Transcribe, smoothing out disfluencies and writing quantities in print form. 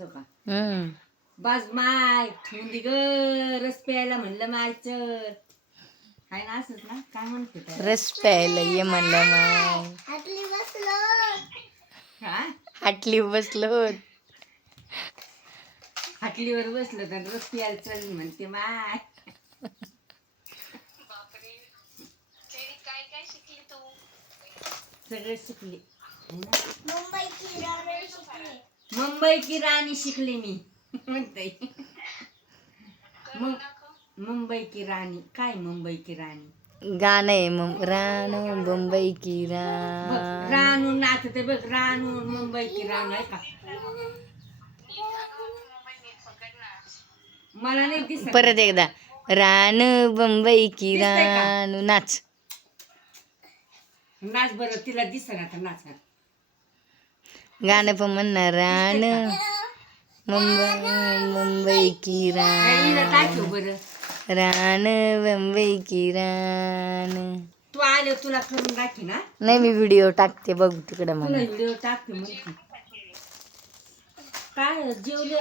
होतं का? बाज माय ठेवून दे ग रस प्यायला म्हणलं माय चल हाय ना असंच ना काय म्हणते रस प्यायला ये म्हणलं माय हाटली बसलो हाटलीवर बसलं तर रस प्यायला चल म्हणते माय. सगळे शिकले मुंबई की राणी शिकले मी म्हणते. मुंबई की राणी काय मुंबई की राणी गाणं आहे रानू मुंबई की रान रानू नाचते बघ रानू मुंबई की रानू आहे का मला नाही दिसत. परत एकदा रानू मुंबई की दिसतंय का? रानू नाच नाच बरं तिला दिसत ना तर नाच गाणं पण म्हणणार रान मुंबई की रान बरं रान मुंबई की रान. तू आले तुला करून दाखी ना नाही मी व्हिडिओ टाकते बघ तिकडे तुला मला व्हिडिओ टाकते म्हणते काय जेवले